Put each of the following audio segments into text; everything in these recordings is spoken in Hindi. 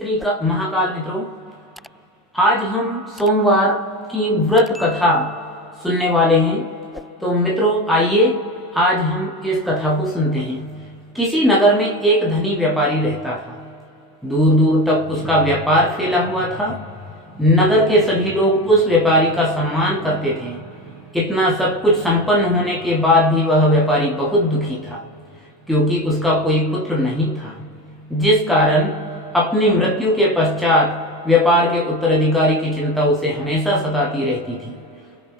श्री महाकाल मित्रों, आज हम सोमवार की व्रत कथा सुनने वाले हैं। तो मित्रों आइए आज हम इस कथा को सुनते हैं। किसी नगर में एक धनी व्यापारी रहता था। दूर दूर तक उसका व्यापार फैला हुआ था। नगर के सभी लोग उस व्यापारी का सम्मान करते थे। इतना सब कुछ संपन्न होने के बाद भी वह व्यापारी बहुत दुखी था, क्योंकि उसका कोई पुत्र नहीं था, जिस कारण अपनी मृत्यु के पश्चात व्यापार के उत्तराधिकारी की चिंता उसे हमेशा सताती रहती थी।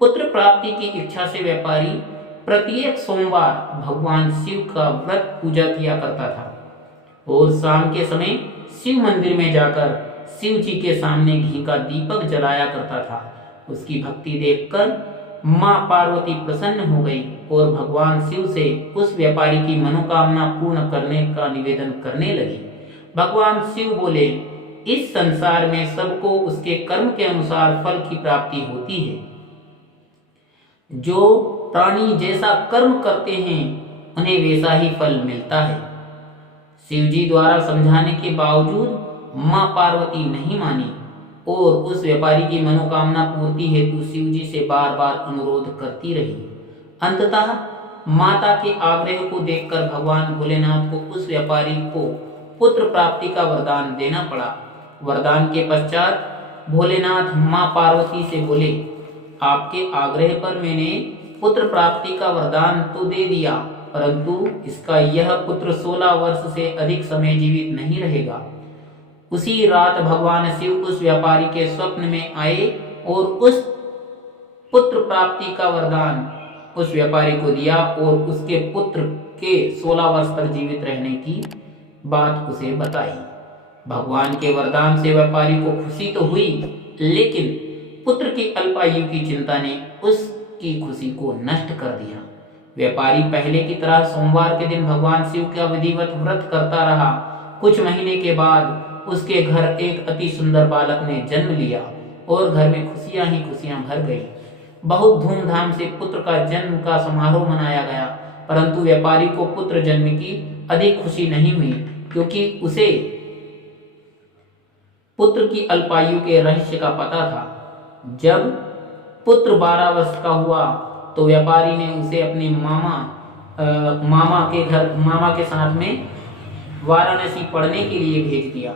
पुत्र प्राप्ति की इच्छा से व्यापारी प्रत्येक सोमवार भगवान शिव का व्रत पूजा किया करता था और शाम के समय शिव मंदिर में जाकर शिव जी के सामने घी का दीपक जलाया करता था। उसकी भक्ति देखकर मां पार्वती प्रसन्न हो गई और भगवान शिव से उस व्यापारी की मनोकामना पूर्ण करने का निवेदन करने लगी। भगवान शिव बोले, इस संसार में सबको उसके कर्म के अनुसार फल की प्राप्ति होती है। जो प्राणी जैसा कर्म करते हैं उन्हें वैसा ही फल मिलता है। शिव जी द्वारा समझाने के बावजूद मां पार्वती नहीं मानी और उस व्यापारी की मनोकामना पूर्ति हेतु शिव जी से बार बार अनुरोध करती रही। अंततः माता के आग्रह को देखकर भगवान भोलेनाथ को उस व्यापारी को पुत्र प्राप्ति का वरदान देना पड़ा। वरदान के पश्चात भोलेनाथ मां पार्वती से बोले, आपके आग्रह पर मैंने पुत्र प्राप्ति का वरदान तो दे दिया, परंतु इसका यह पुत्र 16 वर्ष से अधिक समय जीवित नहीं रहेगा। उसी रात भगवान शिव उस व्यापारी के स्वप्न में आए और उस पुत्र प्राप्ति का वरदान उस व्यापारी को दिया और उसके पुत्र के 16 वर्ष तक जीवित रहने की बात उसे बताई। भगवान के वरदान से व्यापारी को खुशी तो हुई, लेकिन पुत्र की अल्पायु की चिंता ने उसकी खुशी को नष्ट कर दिया। व्यापारी पहले की तरह सोमवार के दिन भगवान शिव का विधिवत व्रत करता रहा। कुछ महीने के बाद उसके घर एक अति सुंदर बालक ने जन्म लिया और घर में खुशियां ही खुशियां भर गई। बहुत धूमधाम से पुत्र का जन्म का समारोह मनाया गया, परंतु व्यापारी को पुत्र जन्म की अधिक खुशी नहीं हुई, क्योंकि उसे पुत्र की अल्पायु के रहस्य का पता था। जब पुत्र 12 वर्ष का हुआ तो व्यापारी ने उसे अपने मामा के साथ में वाराणसी पढ़ने के लिए भेज दिया।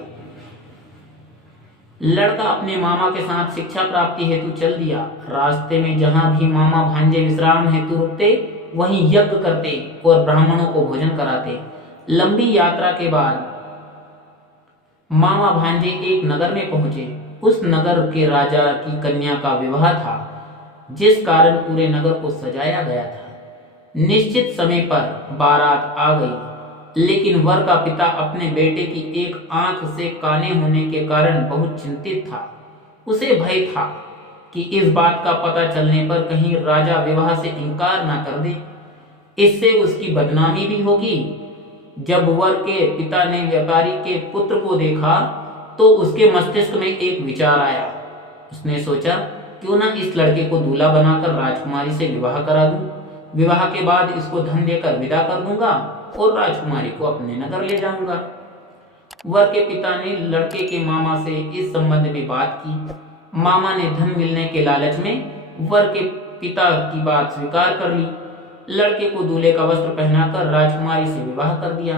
लड़का अपने मामा के साथ शिक्षा प्राप्ति हेतु चल दिया। रास्ते में जहां भी मामा भांजे विश्राम हेतु रुकते, वहीं यज्ञ करते और ब्राह्मणों को भोजन कराते। लंबी यात्रा के बाद मामा भांजे एक नगर में पहुंचे। उस नगर के राजा की कन्या का विवाह था, जिस कारण पूरे नगर को सजाया गया था। निश्चित समय पर बारात आ गई, लेकिन वर का पिता अपने बेटे की एक आंख से काने होने के कारण बहुत चिंतित था। उसे भय था कि इस बात का पता चलने पर कहीं राजा विवाह से इनकार ना कर दे, इससे उसकी बदनामी भी होगी। जब वर के पिता ने व्यापारी के पुत्र को देखा तो उसके मस्तिष्क में एक विचार आया। उसने सोचा, क्यों ना इस लड़के को दूल्हा बनाकर राजकुमारी से विवाह करा दूं। विवाह के बाद इसको धन देकर विदा कर दूंगा और राजकुमारी को अपने नगर ले जाऊंगा। वर के पिता ने लड़के के मामा से इस संबंध में बात की। मामा ने धन मिलने के लालच में वर के पिता की बात स्वीकार कर ली। लड़के को दूल्हे का वस्त्र पहनाकर राजकुमारी से विवाह कर दिया।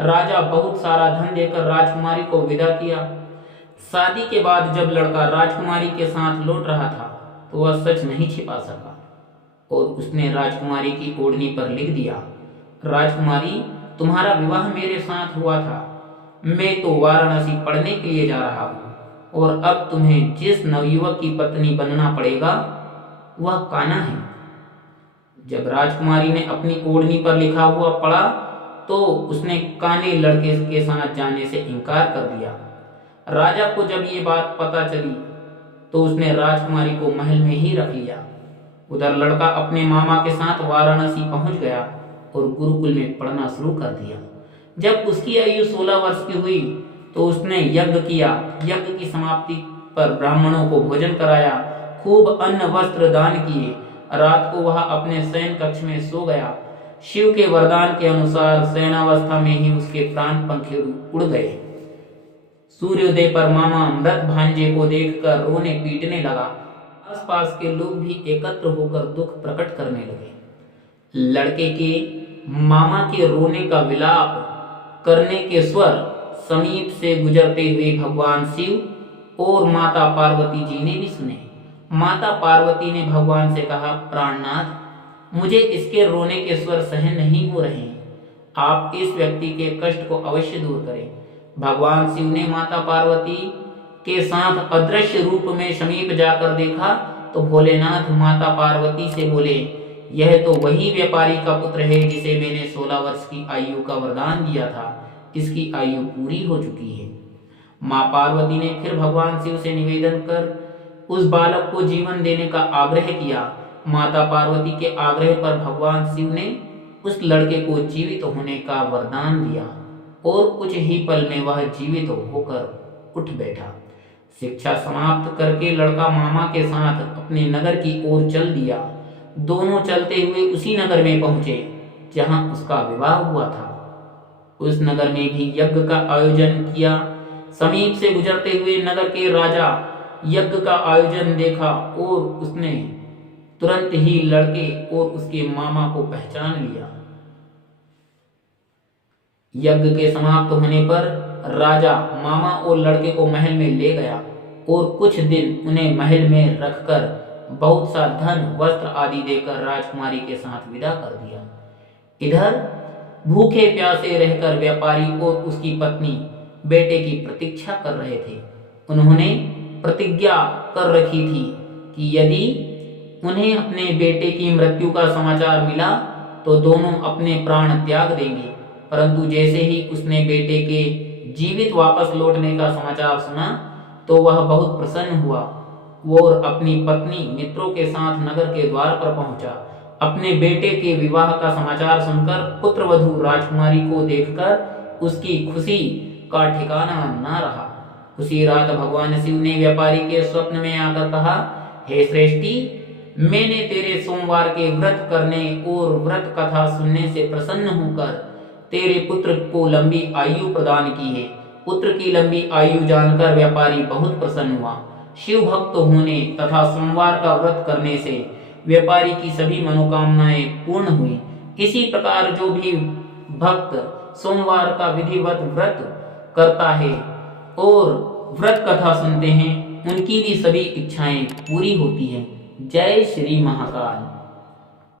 राजा बहुत सारा धन देकर राजकुमारी को विदा किया। शादी के बाद जब लड़का राजकुमारी के साथ लौट रहा था तो वह सच नहीं छिपा सका और उसने राजकुमारी की ओढ़नी पर लिख दिया, राजकुमारी, तुम्हारा विवाह मेरे साथ हुआ था। मैं तो वाराणसी पढ़ने के लिए जा रहा हूँ और अब तुम्हें जिस नवयुवक की पत्नी बनना पड़ेगा वह कान्हा है। जब राजकुमारी ने अपनी ओढ़नी पर लिखा हुआ पढ़ा तो उसने काने लड़के के साथ जाने से इनकार कर दिया। राजा को जब ये बात पता चली तो उसने राजकुमारी को महल में ही रख लिया। उधर लड़का अपने मामा के साथ वाराणसी पहुंच गया और गुरुकुल में पढ़ना शुरू कर दिया। जब उसकी आयु 16 वर्ष की हुई तो उसने यज्ञ किया। यज्ञ की समाप्ति पर ब्राह्मणों को भोजन कराया, खूब अन्न वस्त्र दान किए। रात को वह अपने शयन कक्ष में सो गया। शिव के वरदान के अनुसार शयनावस्था में ही उसके प्राण पंखे उड़ गए। सूर्योदय पर मामा मृत भांजे को देखकर रोने पीटने लगा। आसपास के लोग भी एकत्र होकर दुख प्रकट करने लगे। लड़के के मामा के रोने का विलाप करने के स्वर समीप से गुजरते हुए भगवान शिव और माता पार्वती जी ने भी सुने। माता पार्वती ने भगवान से कहा, प्राणनाथ, मुझे इसके रोने के स्वर सहन नहीं हो रहे हैं, आप इस व्यक्ति के कष्ट को अवश्य दूर करें। भगवान शिव ने माता पार्वती के साथ अदृश्य रूप में समीप जाकर देखा तो भोलेनाथ माता पार्वती से बोले, यह तो वही व्यापारी का पुत्र है जिसे मैंने 16 वर्ष की आयु का वरदान दिया था, इसकी आयु पूरी हो चुकी है। माँ पार्वती ने फिर भगवान शिव से निवेदन कर उस बालक को जीवन देने का आग्रह किया। माता पार्वती के आग्रह पर भगवान शिव ने उस लड़के को जीवित होने का वरदान दिया और कुछ ही पल में वह जीवित होकर उठ बैठा। शिक्षा समाप्त करके लड़का मामा के साथ अपने नगर की ओर चल दिया। दोनों चलते हुए उसी नगर में पहुंचे जहां उसका विवाह हुआ था। उस नगर में भी यज्ञ का आयोजन किया। समीप से गुजरते हुए नगर के राजा यज्ञ का आयोजन देखा और उसने तुरंत ही लड़के और उसके मामा को पहचान लिया। यज्ञ के समाप्त होने पर राजा मामा और लड़के को महल में ले गया और कुछ दिन उन्हें महल में रखकर बहुत सा धन वस्त्र आदि देकर राजकुमारी के साथ विदा कर दिया। इधर भूखे प्यासे रहकर व्यापारी और उसकी पत्नी बेटे की प्रतीक्षा कर रहे थे। उन्होंने प्रतिज्ञा कर रखी थी कि यदि उन्हें अपने बेटे की मृत्यु का समाचार मिला तो दोनों अपने प्राण त्याग देंगे। परंतु जैसे ही उसने बेटे के जीवित वापस लौटने का समाचार सुना तो वह बहुत प्रसन्न हुआ और अपनी पत्नी मित्रों के साथ नगर के द्वार पर पहुंचा। अपने बेटे के विवाह का समाचार सुनकर पुत्रवधू राजकुमारी को देखकर उसकी खुशी का ठिकाना न रहा। उसी रात भगवान शिव ने व्यापारी के स्वप्न में आकर कहा, हे श्रेष्ठी, मैंने तेरे सोमवार के व्रत करने और व्रत कथा सुनने से प्रसन्न होकर तेरे पुत्र को लंबी आयु प्रदान की है। पुत्र की लंबी आयु जानकर व्यापारी बहुत प्रसन्न हुआ। शिव भक्त होने तथा सोमवार का व्रत करने से व्यापारी की सभी मनोकामनाएं पूर्ण हुई। इसी प्रकार जो भी भक्त सोमवार का विधिवत व्रत करता है और व्रत कथा सुनते हैं, उनकी भी सभी इच्छाएं पूरी होती हैं। जय श्री महाकाल।